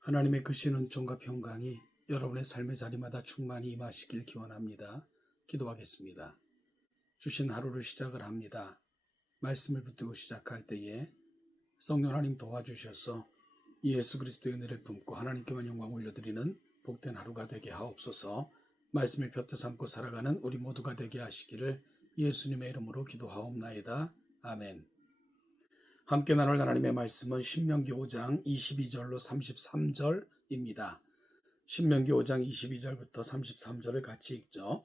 하나님의 크신 은총과 평강이 여러분의 삶의 자리마다 충만히 임하시길 기원합니다. 기도하겠습니다. 주신 하루를 시작을 합니다. 말씀을 붙들고 시작할 때에 성령 하나님 도와주셔서 예수 그리스도의 은혜를 품고 하나님께만 영광 올려드리는 복된 하루가 되게 하옵소서. 말씀을 볕에 삼고 살아가는 우리 모두가 되게 하시기를 예수님의 이름으로 기도하옵나이다. 아멘. 함께 나눌 하나님의 말씀은 신명기 5장 22절로 33절입니다. 신명기 5장 22절부터 33절을 같이 읽죠.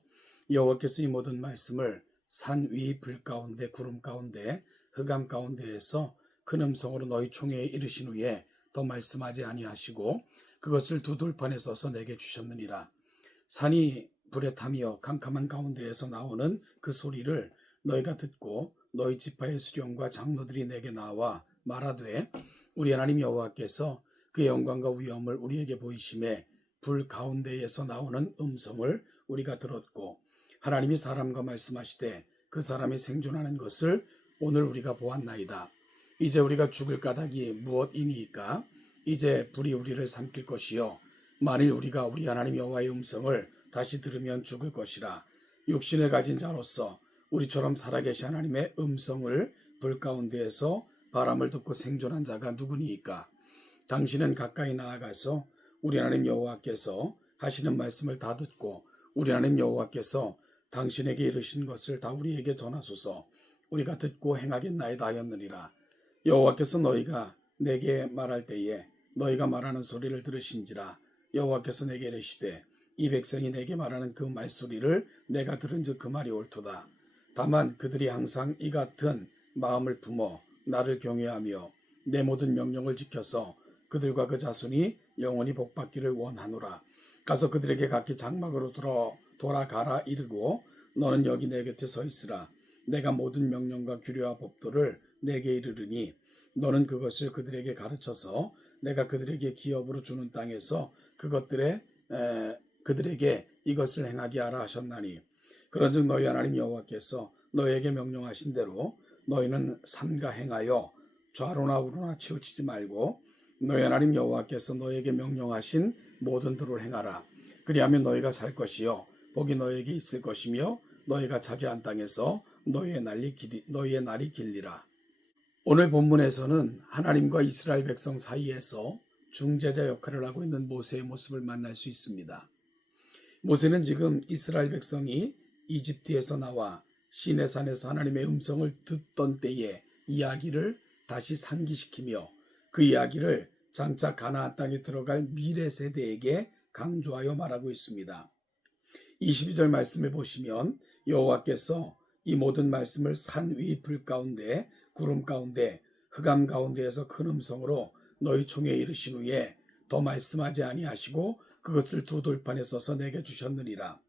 여호와께서 이 모든 말씀을 산 위 불 가운데 구름 가운데 흑암 가운데에서 큰 음성으로 너희 총회에 이르신 후에 더 말씀하지 아니하시고 그것을 두 돌판에 써서 내게 주셨느니라. 산이 불에 타며 캄캄한 가운데에서 나오는 그 소리를 너희가 듣고 너희 지파의 수령과 장로들이 내게 나와 말하되 우리 하나님 여호와께서 그의 영광과 위엄을 우리에게 보이심에 불 가운데에서 나오는 음성을 우리가 들었고 하나님이 사람과 말씀하시되 그 사람이 생존하는 것을 오늘 우리가 보았나이다. 이제 우리가 죽을 까닭이 무엇이니까? 이제 불이 우리를 삼킬 것이요 만일 우리가 우리 하나님 여호와의 음성을 다시 들으면 죽을 것이라. 육신을 가진 자로서 우리처럼 살아계신 하나님의 음성을 불 가운데에서 바람을 듣고 생존한 자가 누구니까? 당신은 가까이 나아가서 우리 하나님 여호와께서 하시는 말씀을 다 듣고 우리 하나님 여호와께서 당신에게 이르신 것을 다 우리에게 전하소서. 우리가 듣고 행하겠나이다 하였느니라. 여호와께서 너희가 내게 말할 때에 너희가 말하는 소리를 들으신지라. 여호와께서 내게 이르시되 이 백성이 내게 말하는 그 말소리를 내가 들은즉 그 말이 옳도다. 다만 그들이 항상 이 같은 마음을 품어 나를 경외하며 내 모든 명령을 지켜서 그들과 그 자손이 영원히 복받기를 원하노라. 가서 그들에게 각기 장막으로 돌아가라 이르고 너는 여기 내 곁에 서 있으라. 내가 모든 명령과 규례와 법도를 내게 이르르니 너는 그것을 그들에게 가르쳐서 내가 그들에게 기업으로 주는 땅에서 그들에게 이것을 행하게 하라 하셨나니 그런즉 너희 하나님 여호와께서 너희에게 명령하신 대로 너희는 삼가 행하여 좌로나 우로나 치우치지 말고 너희 하나님 여호와께서 너희에게 명령하신 모든 대로 행하라. 그리하면 너희가 살 것이요 복이 너희에게 있을 것이며 너희가 차지한 땅에서 너희의 날이 길리라. 오늘 본문에서는 하나님과 이스라엘 백성 사이에서 중재자 역할을 하고 있는 모세의 모습을 만날 수 있습니다. 모세는 지금 이스라엘 백성이 이집트에서 나와 시내산에서 하나님의 음성을 듣던 때의 이야기를 다시 상기시키며 그 이야기를 장차 가나안 땅에 들어갈 미래 세대에게 강조하여 말하고 있습니다. 22절 말씀을 보시면 여호와께서 이 모든 말씀을 산 위 불 가운데 구름 가운데 흑암 가운데에서 큰 음성으로 너희 총에 이르신 후에 더 말씀하지 아니하시고 그것을 두 돌판에 써서 내게 주셨느니라.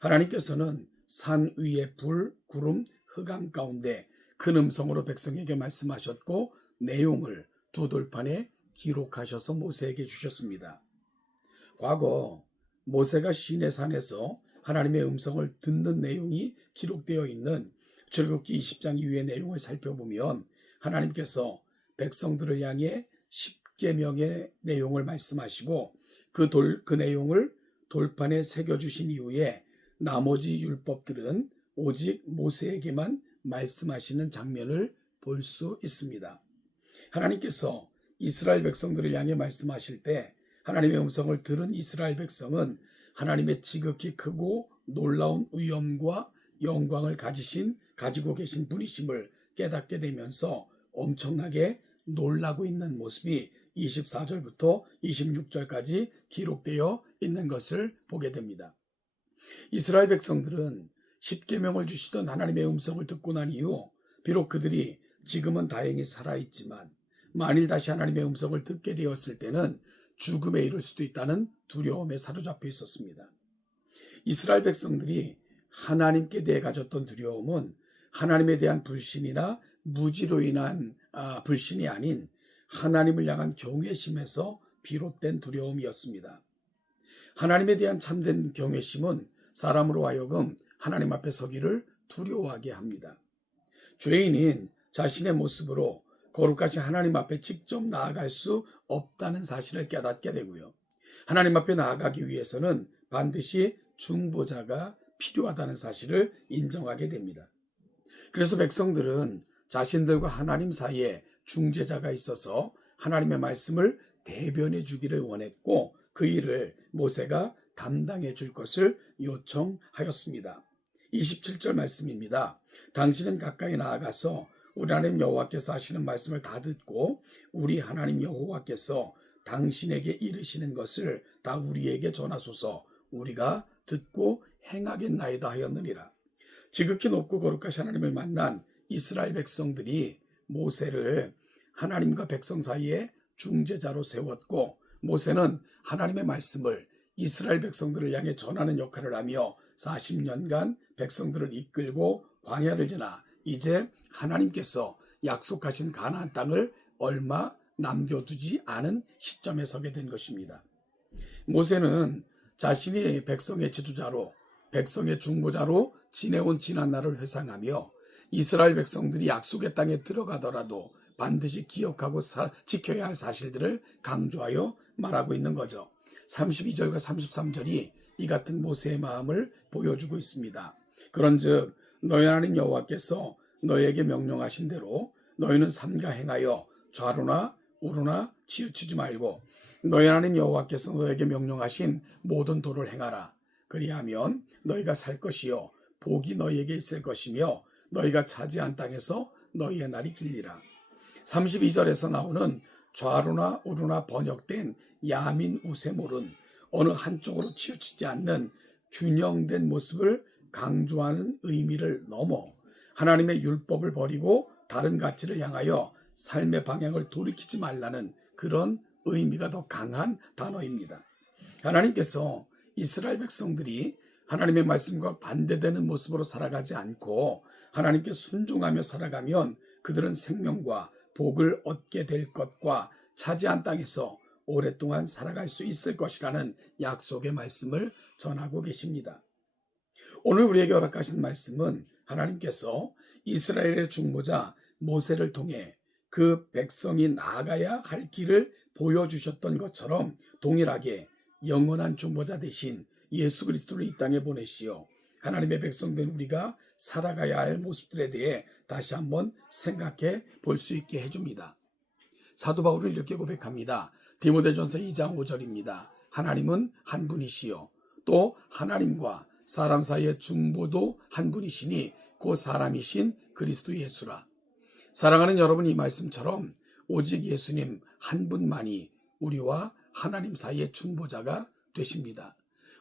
하나님께서는 산 위에 불, 구름, 흑암 가운데 큰 음성으로 백성에게 말씀하셨고 내용을 두 돌판에 기록하셔서 모세에게 주셨습니다. 과거 모세가 시내산에서 하나님의 음성을 듣는 내용이 기록되어 있는 출애굽기 20장 이후의 내용을 살펴보면 하나님께서 백성들을 향해 10계명의 내용을 말씀하시고 그 내용을 돌판에 새겨주신 이후에 나머지 율법들은 오직 모세에게만 말씀하시는 장면을 볼 수 있습니다. 하나님께서 이스라엘 백성들을 향해 말씀하실 때 하나님의 음성을 들은 이스라엘 백성은 하나님의 지극히 크고 놀라운 위엄과 영광을 가지고 계신 분이심을 깨닫게 되면서 엄청나게 놀라고 있는 모습이 24절부터 26절까지 기록되어 있는 것을 보게 됩니다. 이스라엘 백성들은 십계명을 주시던 하나님의 음성을 듣고 난 이후 비록 그들이 지금은 다행히 살아있지만 만일 다시 하나님의 음성을 듣게 되었을 때는 죽음에 이를 수도 있다는 두려움에 사로잡혀 있었습니다. 이스라엘 백성들이 하나님께 대해 가졌던 두려움은 하나님에 대한 불신이나 무지로 인한 불신이 아닌 하나님을 향한 경외심에서 비롯된 두려움이었습니다. 하나님에 대한 참된 경외심은 사람으로 하여금 하나님 앞에 서기를 두려워하게 합니다. 죄인인 자신의 모습으로 거룩하신 하나님 앞에 직접 나아갈 수 없다는 사실을 깨닫게 되고요. 하나님 앞에 나아가기 위해서는 반드시 중보자가 필요하다는 사실을 인정하게 됩니다. 그래서 백성들은 자신들과 하나님 사이에 중재자가 있어서 하나님의 말씀을 대변해 주기를 원했고 그 일을 모세가 담당해 줄 것을 요청하였습니다. 27절 말씀입니다. 당신은 가까이 나아가서 우리 하나님 여호와께서 하시는 말씀을 다 듣고 우리 하나님 여호와께서 당신에게 이르시는 것을 다 우리에게 전하소서. 우리가 듣고 행하겠나이다 하였느니라. 지극히 높고 거룩하신 하나님을 만난 이스라엘 백성들이 모세를 하나님과 백성 사이에 중재자로 세웠고 모세는 하나님의 말씀을 이스라엘 백성들을 향해 전하는 역할을 하며 40년간 백성들을 이끌고 광야를 지나 이제 하나님께서 약속하신 가나안 땅을 얼마 남겨두지 않은 시점에 서게 된 것입니다. 모세는 자신이 백성의 지도자로 백성의 중보자로 지내온 지난 날을 회상하며 이스라엘 백성들이 약속의 땅에 들어가더라도 반드시 기억하고 지켜야 할 사실들을 강조하여 말하고 있는 거죠. 32절과 33절이 이 같은 모세의 마음을 보여주고 있습니다. 그런즉 너희 하나님 여호와께서 너희에게 명령하신 대로 너희는 삼가 행하여 좌로나 우로나 치우치지 말고 너희 하나님 여호와께서 너희에게 명령하신 모든 도를 행하라. 그리하면 너희가 살 것이요 복이 너희에게 있을 것이며 너희가 차지한 땅에서 너희의 날이 길리라. 32절에서 나오는 좌로나 우로나 번역된 야민 우세몰은 어느 한쪽으로 치우치지 않는 균형된 모습을 강조하는 의미를 넘어 하나님의 율법을 버리고 다른 가치를 향하여 삶의 방향을 돌이키지 말라는 그런 의미가 더 강한 단어입니다. 하나님께서 이스라엘 백성들이 하나님의 말씀과 반대되는 모습으로 살아가지 않고 하나님께 순종하며 살아가면 그들은 생명과 복을 얻게 될 것과 차지한 땅에서 오랫동안 살아갈 수 있을 것이라는 약속의 말씀을 전하고 계십니다. 오늘 우리에게 허락하신 말씀은 하나님께서 이스라엘의 중보자 모세를 통해 그 백성이 나아가야 할 길을 보여주셨던 것처럼 동일하게 영원한 중보자 대신 예수 그리스도를 이 땅에 보내시어 하나님의 백성된 우리가 살아가야 할 모습들에 대해 다시 한번 생각해 볼 수 있게 해줍니다. 사도 바울은 이렇게 고백합니다. 디모데전서 2장 5절입니다. 하나님은 한 분이시요 또 하나님과 사람 사이의 중보도 한 분이시니 그 사람이신 그리스도 예수라. 사랑하는 여러분, 이 말씀처럼 오직 예수님 한 분만이 우리와 하나님 사이의 중보자가 되십니다.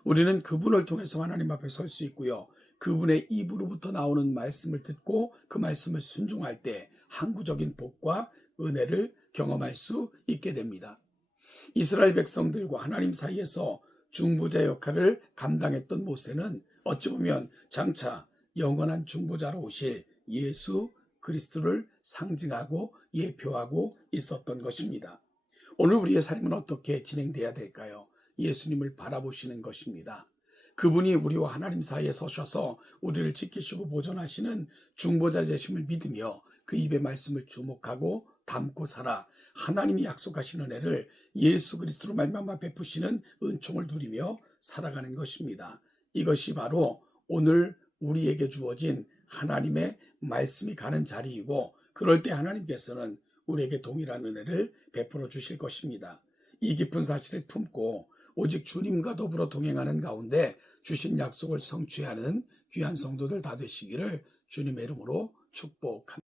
우리는 그분을 통해서 하나님 앞에 설 수 있고요. 그분의 입으로부터 나오는 말씀을 듣고 그 말씀을 순종할 때 항구적인 복과 은혜를 경험할 수 있게 됩니다. 이스라엘 백성들과 하나님 사이에서 중보자 역할을 감당했던 모세는 어찌 보면 장차 영원한 중보자로 오실 예수 그리스도를 상징하고 예표하고 있었던 것입니다. 오늘 우리의 삶은 어떻게 진행돼야 될까요? 예수님을 바라보시는 것입니다. 그분이 우리와 하나님 사이에 서셔서 우리를 지키시고 보존하시는 중보자 되심을 믿으며 그 입의 말씀을 주목하고 담고 살아 하나님이 약속하신 은혜를 예수 그리스도로 말미암아 베푸시는 은총을 누리며 살아가는 것입니다. 이것이 바로 오늘 우리에게 주어진 하나님의 말씀이 가는 자리이고, 그럴 때 하나님께서는 우리에게 동일한 은혜를 베풀어 주실 것입니다. 이 깊은 사실을 품고 오직 주님과 더불어 동행하는 가운데 주신 약속을 성취하는 귀한 성도들 다 되시기를 주님의 이름으로 축복합니다.